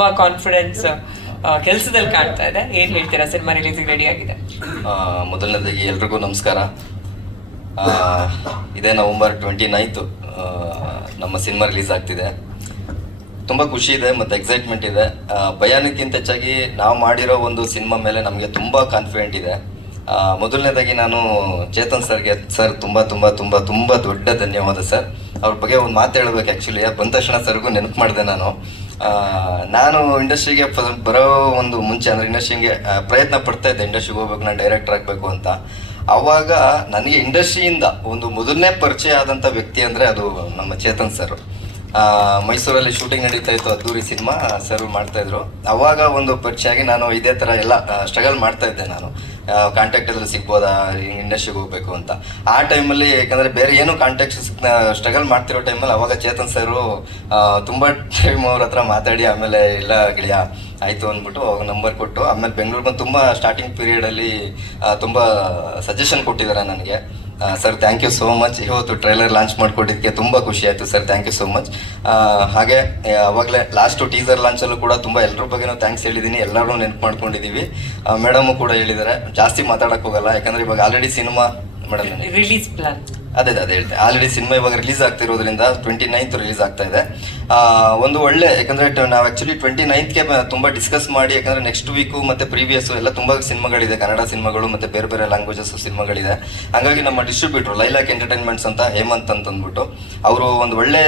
ತುಂಬಾ ಕಾನ್ಫಿಡೆನ್ಸ್ ಕೆಲಸದಲ್ಲಿ ಕಾಣ್ತಾ ಇದೆ. ಏನ್ ಹೇಳ್ತೀರಾ? ಸಿನಿಮಾ ರಿಲೀಸಿಗೆ ರೆಡಿ ಆಗಿದೆ. ಮೊದಲನೇದಾಗಿ ಎಲ್ರಿಗೂ ನಮಸ್ಕಾರ. ಇದೇ ನವೆಂಬರ್ 29 ನಮ್ಮ ಸಿನಿಮಾ ರಿಲೀಸ್ ಆಗ್ತಿದೆ. ತುಂಬ ಖುಷಿ ಇದೆ ಮತ್ತು ಎಕ್ಸೈಟ್ಮೆಂಟ್ ಇದೆ. ಭಯಾನಕ್ಕಿಂತ ಹೆಚ್ಚಾಗಿ ನಾವು ಮಾಡಿರೋ ಒಂದು ಸಿನಿಮಾ ಮೇಲೆ ನಮಗೆ ತುಂಬ ಕಾನ್ಫಿಡೆಂಟ್ ಇದೆ. ಮೊದಲನೇದಾಗಿ ನಾನು ಚೇತನ್ ಸರ್ಗೆ ತುಂಬ ತುಂಬ ತುಂಬ ತುಂಬ ದೊಡ್ಡ ಧನ್ಯವಾದ ಸರ್. ಅವ್ರ ಬಗ್ಗೆ ಒಂದು ಮಾತು ಹೇಳ್ಬೇಕು. ಆ್ಯಕ್ಚುಲಿ ಬಂದ ತಕ್ಷಣ ಸರ್ಗೂ ನೆನಪು ಮಾಡಿದೆ. ನಾನು ಇಂಡಸ್ಟ್ರಿಗೆ ಬರೋ ಒಂದು ಮುಂಚೆ ಅಂದರೆ ಇಂಡಸ್ಟ್ರಿಗೆ ಪ್ರಯತ್ನ ಪಡ್ತಾ ಇದ್ದೆ, ಇಂಡಸ್ಟ್ರಿಗೆ ಹೋಗ್ಬೇಕು, ನಾನು ಡೈರೆಕ್ಟರ್ ಆಗಬೇಕು ಅಂತ. ಆವಾಗ ನನಗೆ ಇಂಡಸ್ಟ್ರಿಯಿಂದ ಒಂದು ಮೊದಲನೇ ಪರಿಚಯ ಆದಂಥ ವ್ಯಕ್ತಿ ಅಂದರೆ ಅದು ನಮ್ಮ ಚೇತನ್ ಸರ್. ಮೈಸೂರಲ್ಲಿ ಶೂಟಿಂಗ್ ನಡೀತಾ ಇತ್ತು, ಅದ್ದೂರಿ ಸಿನಿಮಾ ಸರ್ ಮಾಡ್ತಾಯಿದ್ರು. ಅವಾಗ ಒಂದು ಪರಿಚಯ ಆಗಿ ನಾನು ಇದೇ ಥರ ಎಲ್ಲ ಸ್ಟ್ರಗಲ್ ಮಾಡ್ತಾ ಇದ್ದೆ. ನಾನು ಕಾಂಟ್ಯಾಕ್ಟಲ್ಲಿ ಸಿಗ್ಬೋದಾ ಇಂಡಸ್ಟ್ರಿಗೆ ಹೋಗ್ಬೇಕು ಅಂತ. ಆ ಟೈಮಲ್ಲಿ ಯಾಕಂದರೆ ಬೇರೆ ಏನು ಕಾಂಟ್ಯಾಕ್ಟ್ ಸ್ಟ್ರಗಲ್ ಮಾಡ್ತಿರೋ ಟೈಮಲ್ಲಿ ಅವಾಗ ಚೇತನ್ ಸರು ತುಂಬ ಟೈಮ್ ಅವ್ರ ಹತ್ರ ಮಾತಾಡಿ ಆಮೇಲೆ ಇಲ್ಲ ಗೆಳೆಯ ಆಯಿತು ಅಂದ್ಬಿಟ್ಟು ಅವಾಗ ನಂಬರ್ ಕೊಟ್ಟು ಆಮೇಲೆ ಬೆಂಗಳೂರು ಬಂದು ತುಂಬ ಸ್ಟಾರ್ಟಿಂಗ್ ಪೀರಿಯಡಲ್ಲಿ ತುಂಬ ಸಜೆಷನ್ ಕೊಟ್ಟಿದ್ದಾರೆ ನನಗೆ. Sir thank you so much. ಇವತ್ತು ಟ್ರೈಲರ್ ಲಾಂಚ್ ಮಾಡಿಕೊಟ್ಟಿದ್ದಕ್ಕೆ ತುಂಬ ಖುಷಿ ಆಯಿತು sir, thank you so much. ಹಾಗೆ ಅವಾಗಲೇ ಲಾಸ್ಟು ಟೀಸರ್ ಲಾಂಚಲ್ಲೂ ಕೂಡ ತುಂಬ ಎಲ್ಲರ ಬಗ್ಗೆನೂ ಥ್ಯಾಂಕ್ಸ್ ಹೇಳಿದ್ದೀನಿ, ಎಲ್ಲರೂ ನೆನಪು ಮಾಡ್ಕೊಂಡಿದ್ದೀವಿ. ಮೇಡಮು ಕೂಡ ಹೇಳಿದ್ದಾರೆ, ಜಾಸ್ತಿ ಮಾತಾಡೋಕ್ಕೆ ಹೋಗಲ್ಲ ಯಾಕಂದರೆ ಇವಾಗ already cinema madam release plan ಅದೇ ಹೇಳ್ತೆ. ಆಲ್ರೆಡಿ ಸಿನಿಮಾ ಇವಾಗ ರಿಲೀಸ್ ಆಗ್ತಿರೋದ್ರಿಂದ 29th ರಿಲೀಸ್ ಆಗ್ತಾ ಇದೆ. ಒಂದು ಒಳ್ಳೆ, ಯಾಕಂದರೆ ನಾವು ಆ್ಯಕ್ಚುಲಿ 29th ತುಂಬ ಡಿಸ್ಕಸ್ ಮಾಡಿ, ಯಾಕಂದರೆ ನೆಕ್ಸ್ಟ್ ವೀಕು ಮತ್ತು ಪ್ರೀವಿಯಸ್ಸು ಎಲ್ಲ ತುಂಬ ಸಿನಿಮಾಗಳಿದೆ, ಕನ್ನಡ ಸಿನಿಮಾಗಳು ಮತ್ತು ಬೇರೆ ಬೇರೆ ಲ್ಯಾಂಗ್ವೇಜಸ್ ಸಿನಿಮಾಗಳಿದೆ. ಹಾಗಾಗಿ ನಮ್ಮ ಡಿಸ್ಟ್ರಿಬ್ಯೂಟ್ರು ಲೈಲಾಕ್ ಎಂಟರ್ಟೈನ್ಮೆಂಟ್ಸ್ ಅಂತ ಹೇಮಂತ್ ಅಂತಂದ್ಬಿಟ್ಟು ಅವರು ಒಂದು ಒಳ್ಳೆ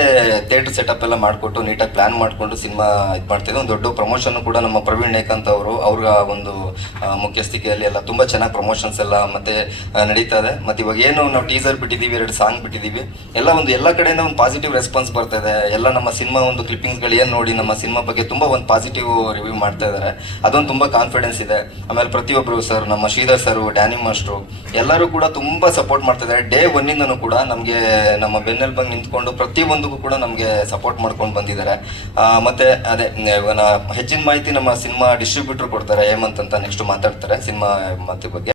ಥಿಯೇಟರ್ ಸೆಟಪ್ ಎಲ್ಲ ಮಾಡಿಕೊಟ್ಟು ನೀಟಾಗಿ ಪ್ಲ್ಯಾನ್ ಮಾಡಿಕೊಂಡು ಸಿನಿಮಾ ಇದು ಮಾಡ್ತಿದ್ದೆ. ಒಂದು ದೊಡ್ಡ ಪ್ರಮೋಷನ್ ಕೂಡ ನಮ್ಮ ಪ್ರವೀಣ್ ನೇಕ್ ಅಂತ ಅವ್ರ ಒಂದು ಮುಖ್ಯಸ್ಥಿಕೆಯಲ್ಲಿ ಎಲ್ಲ ತುಂಬ ಚೆನ್ನಾಗಿ ಪ್ರಮೋಷನ್ಸ್ ಎಲ್ಲ ಮತ್ತೆ ನಡೀತಾ ಇದೆ. ಮತ್ತು ಇವಾಗ ಏನು ನಾವು ಟೀಸರ್ ಬಿಟ್ಟಿದ್ದೀವಿ, 2 ಸಾಂಗ್ ಬಿಟ್ಟಿದ್ದೀವಿ, ಎಲ್ಲ ಕಡೆಯಿಂದ ಒಂದು ಪಾಸಿಟಿವ್ ರೆಸ್ಪಾನ್ಸ್ ಬರ್ತಾ ಇದೆ. ಎಲ್ಲ ನಮ್ಮ ಸಿನಿಮಾ ಒಂದು ಕ್ಲಿಪ್ಪಿಂಗ್ಸ್ಗಳು ಏನು ನೋಡಿ ನಮ್ಮ ಸಿನಿಮಾ ಬಗ್ಗೆ ತುಂಬ ಒಂದು ಪಾಸಿಟಿವ್ ರಿವ್ಯೂ ಮಾಡ್ತಾ ಇದ್ದಾರೆ. ಅದೊಂದು ತುಂಬ ಕಾನ್ಫಿಡೆನ್ಸ್ ಇದೆ. ಆಮೇಲೆ ಪ್ರತಿಯೊಬ್ಬರು ಸರ್, ನಮ್ಮ ಶ್ರೀಧರ್ ಸರು, ಡ್ಯಾನಿ ಮಾಸ್ಟ್ರು ಎಲ್ಲರೂ ಕೂಡ ತುಂಬ ಸಪೋರ್ಟ್ ಮಾಡ್ತಾ ಇದ್ದಾರೆ. ಡೇ 1ಇಂದನೂ ಕೂಡ ನಮಗೆ ನಮ್ಮ ಬೆನ್ನೆಲ್ ಬಂದು ನಿಂತ್ಕೊಂಡು ಪ್ರತಿಯೊಂದಕ್ಕೂ ಕೂಡ ನಮಗೆ ಸಪೋರ್ಟ್ ಮಾಡ್ಕೊಂಡು ಬಂದಿದ್ದಾರೆ. ಮತ್ತು ಅದೇ ಹೆಚ್ಚಿನ ಮಾಹಿತಿ ನಮ್ಮ ಸಿನಿಮಾ ಡಿಸ್ಟ್ರಿಬ್ಯೂಟರ್ ಕೊಡ್ತಾರೆ, ಹೇಮಂತ್ ಅಂತ, ನೆಕ್ಸ್ಟ್ ಮಾತಾಡ್ತಾರೆ ಸಿನಿಮಾ ಮಾತು ಬಗ್ಗೆ.